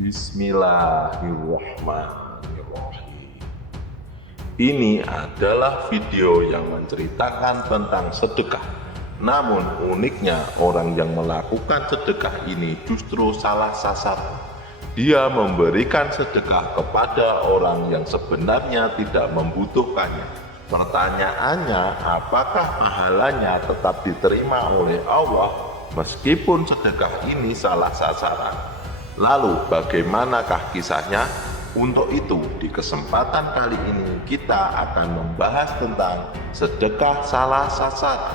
Bismillahirrahmanirrahim. Ini adalah video yang menceritakan tentang sedekah. Namun uniknya orang yang melakukan sedekah ini justru salah sasaran. Dia memberikan sedekah kepada orang yang sebenarnya tidak membutuhkannya. Pertanyaannya, apakah pahalanya tetap diterima oleh Allah meskipun sedekah ini salah sasaran? Lalu bagaimanakah kisahnya? Untuk itu, di kesempatan kali ini kita akan membahas tentang sedekah salah sasaran.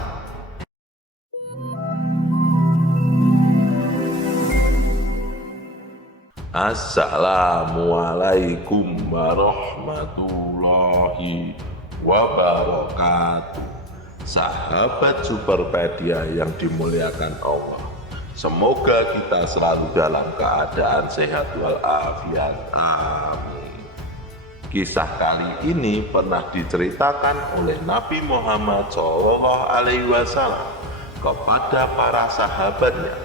Assalamualaikum warahmatullahi wabarakatuh. Sahabat Superpedia yang dimuliakan Allah, semoga kita selalu dalam keadaan sehat walafiat. Amin. Kisah kali ini pernah diceritakan oleh Nabi Muhammad SAW kepada para sahabatnya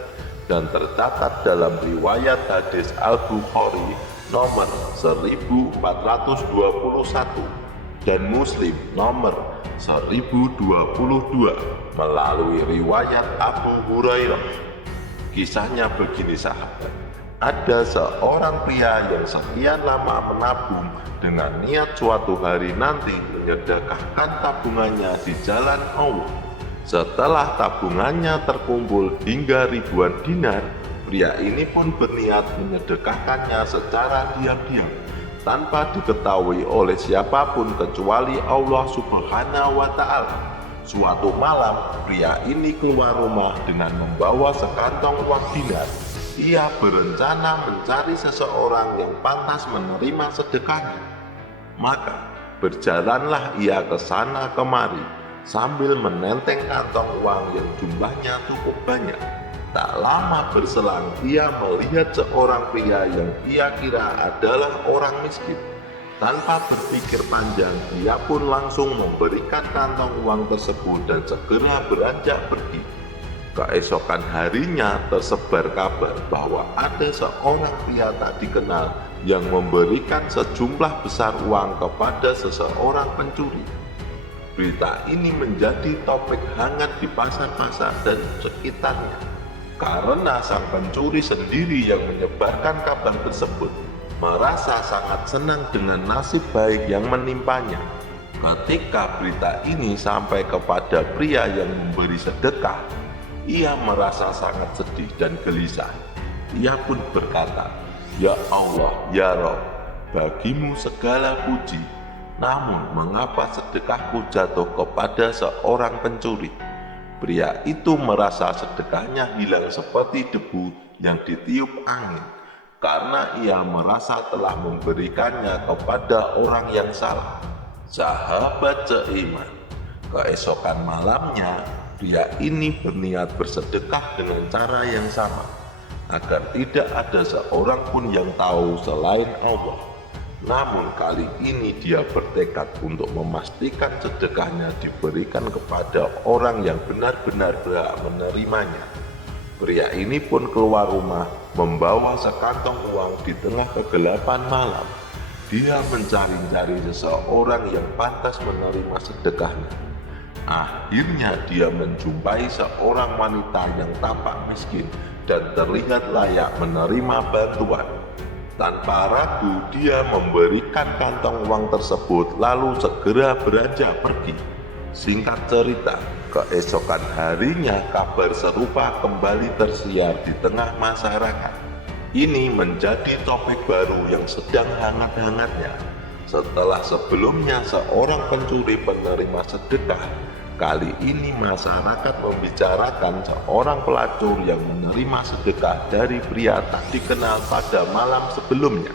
dan tercatat dalam riwayat hadis Al-Bukhari nomor 1421 dan Muslim nomor 1022 melalui riwayat Abu Hurairah. Kisahnya begini sahabat, ada seorang pria yang sekian lama menabung dengan niat suatu hari nanti menyedekahkan tabungannya di jalan Allah. Setelah tabungannya terkumpul hingga ribuan dinar, pria ini pun berniat menyedekahkannya secara diam-diam tanpa diketahui oleh siapapun kecuali Allah Subhanahu wa Ta'ala. Suatu malam, pria ini keluar rumah dengan membawa sekantong uang dinar. Ia berencana mencari seseorang yang pantas menerima sedekahnya. Maka, berjalanlah ia ke sana kemari, sambil menenteng kantong uang yang jumlahnya cukup banyak. Tak lama berselang, ia melihat seorang pria yang ia kira adalah orang miskin. Tanpa berpikir panjang, ia pun langsung memberikan kantong uang tersebut dan segera beranjak pergi. Keesokan harinya tersebar kabar bahwa ada seorang pria tak dikenal yang memberikan sejumlah besar uang kepada seseorang pencuri. Berita ini menjadi topik hangat di pasar-pasar dan sekitarnya, karena sang pencuri sendiri yang menyebarkan kabar tersebut merasa sangat senang dengan nasib baik yang menimpanya. Ketika berita ini sampai kepada pria yang memberi sedekah, ia merasa sangat sedih dan gelisah. Ia pun berkata, "Ya Allah, ya Rabb, bagimu segala puji. Namun mengapa sedekahku jatuh kepada seorang pencuri?" Pria itu merasa sedekahnya hilang seperti debu yang ditiup angin, karena ia merasa telah memberikannya kepada orang yang salah. Sahabat seiman, keesokan malamnya pria ini berniat bersedekah dengan cara yang sama, agar tidak ada seorang pun yang tahu selain Allah. Namun kali ini dia bertekad untuk memastikan sedekahnya diberikan kepada orang yang benar-benar berhak menerimanya. Pria ini pun keluar rumah membawa sekantong uang di tengah kegelapan malam. Dia mencari-cari seseorang yang pantas menerima sedekahnya. Akhirnya dia menjumpai seorang wanita yang tampak miskin dan terlihat layak menerima bantuan. Tanpa ragu dia memberikan kantong uang tersebut lalu segera beranjak pergi. Singkat cerita, keesokan harinya kabar serupa kembali tersiar di tengah masyarakat. Ini menjadi topik baru yang sedang hangat-hangatnya. Setelah sebelumnya seorang pencuri penerima sedekah, kali ini masyarakat membicarakan seorang pelacur yang menerima sedekah dari pria tak dikenal pada malam sebelumnya.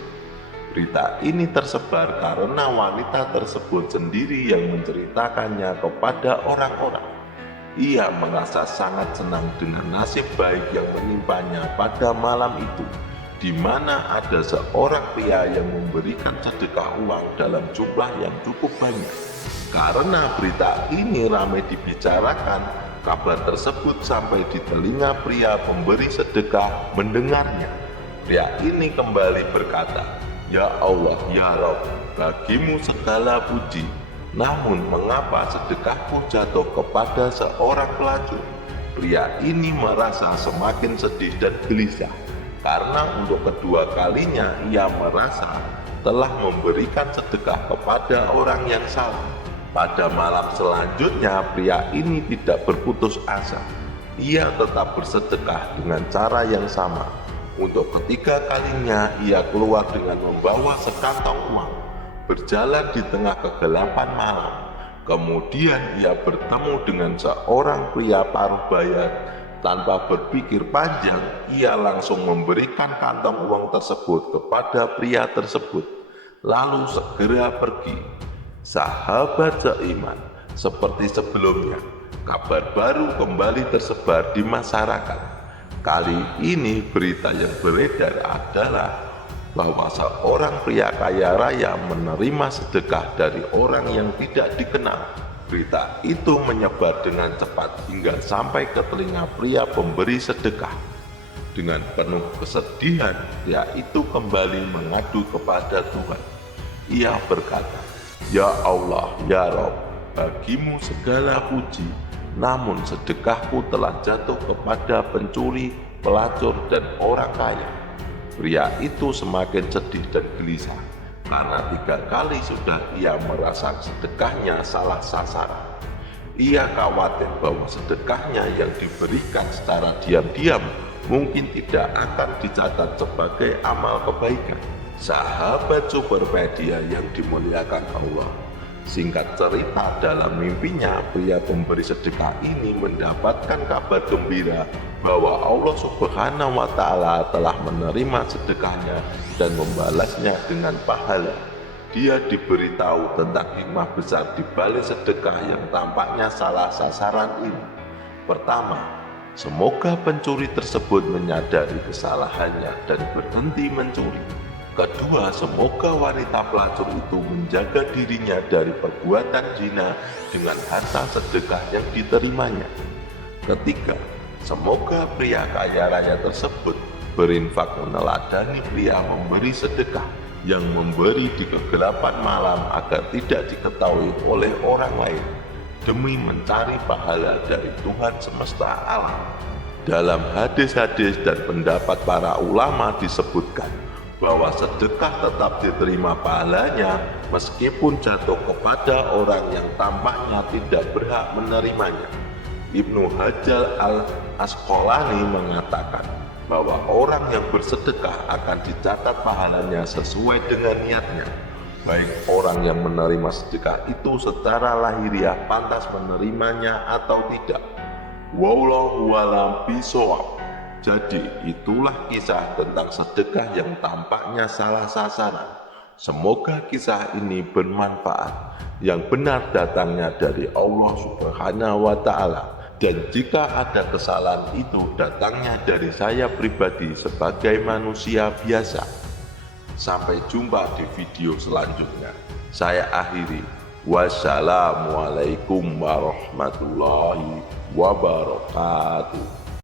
Berita ini tersebar karena wanita tersebut sendiri yang menceritakannya kepada orang-orang. Ia merasa sangat senang dengan nasib baik yang menimpanya pada malam itu, di mana ada seorang pria yang memberikan sedekah uang dalam jumlah yang cukup banyak. Karena berita ini ramai dibicarakan, kabar tersebut sampai di telinga pria pemberi sedekah mendengarnya. Pria ini kembali berkata, "Ya Allah, ya Rabb, bagimu segala puji. Namun mengapa sedekahku jatuh kepada seorang pelacur?" Pria ini merasa semakin sedih dan gelisah, karena untuk kedua kalinya ia merasa telah memberikan sedekah kepada orang yang salah. Pada malam selanjutnya, pria ini tidak berputus asa. Ia tetap bersedekah dengan cara yang sama. Untuk ketiga kalinya, ia keluar dengan membawa sekantong uang, berjalan di tengah kegelapan malam. Kemudian ia bertemu dengan seorang pria paruh baya. Tanpa berpikir panjang, ia langsung memberikan kantong uang tersebut kepada pria tersebut, lalu segera pergi. Sahabat seiman, seperti sebelumnya, kabar baru kembali tersebar di masyarakat. Kali ini berita yang beredar adalah bahwa seorang pria kaya raya menerima sedekah dari orang yang tidak dikenal. Berita itu menyebar dengan cepat hingga sampai ke telinga pria pemberi sedekah. Dengan penuh kesedihan, pria itu kembali mengadu kepada Tuhan. Ia berkata, "Ya Allah, ya Rabb, bagimu segala puji. Namun sedekahku telah jatuh kepada pencuri, pelacur, dan orang kaya." Pria itu semakin sedih dan gelisah, karena 3 kali sudah ia merasa sedekahnya salah sasaran. Ia khawatir bahwa sedekahnya yang diberikan secara diam-diam mungkin tidak akan dicatat sebagai amal kebaikan. Sahabat Superpedia yang dimuliakan Allah, singkat cerita, dalam mimpinya pria pemberi sedekah ini mendapatkan kabar gembira bahwa Allah Subhanahu wa Ta'ala telah menerima sedekahnya dan membalasnya dengan pahala. Dia diberitahu tentang hikmah besar di balik sedekah yang tampaknya salah sasaran ini. Pertama, semoga pencuri tersebut menyadari kesalahannya dan berhenti mencuri. Kedua, semoga wanita pelacur itu menjaga dirinya dari perbuatan zina dengan harta sedekah yang diterimanya. Ketiga, semoga pria kaya raya tersebut berinfak meneladani pria memberi sedekah yang memberi di kegelapan malam agar tidak diketahui oleh orang lain, demi mencari pahala dari Tuhan semesta alam. Dalam hadis-hadis dan pendapat para ulama disebutkan bahwa sedekah tetap diterima pahalanya meskipun jatuh kepada orang yang tampaknya tidak berhak menerimanya. Ibnu Hajar al-Asqalani mengatakan bahwa orang yang bersedekah akan dicatat pahalanya sesuai dengan niatnya, baik orang yang menerima sedekah itu secara lahiriah pantas menerimanya atau tidak. Wallahu a'lam bishawab. Jadi itulah kisah tentang sedekah yang tampaknya salah sasaran. Semoga kisah ini bermanfaat. Yang benar datangnya dari Allah Subhanahu wa Ta'ala, dan jika ada kesalahan itu datangnya dari saya pribadi sebagai manusia biasa. Sampai jumpa di video selanjutnya. Saya akhiri. Wassalamualaikum warahmatullahi wabarakatuh.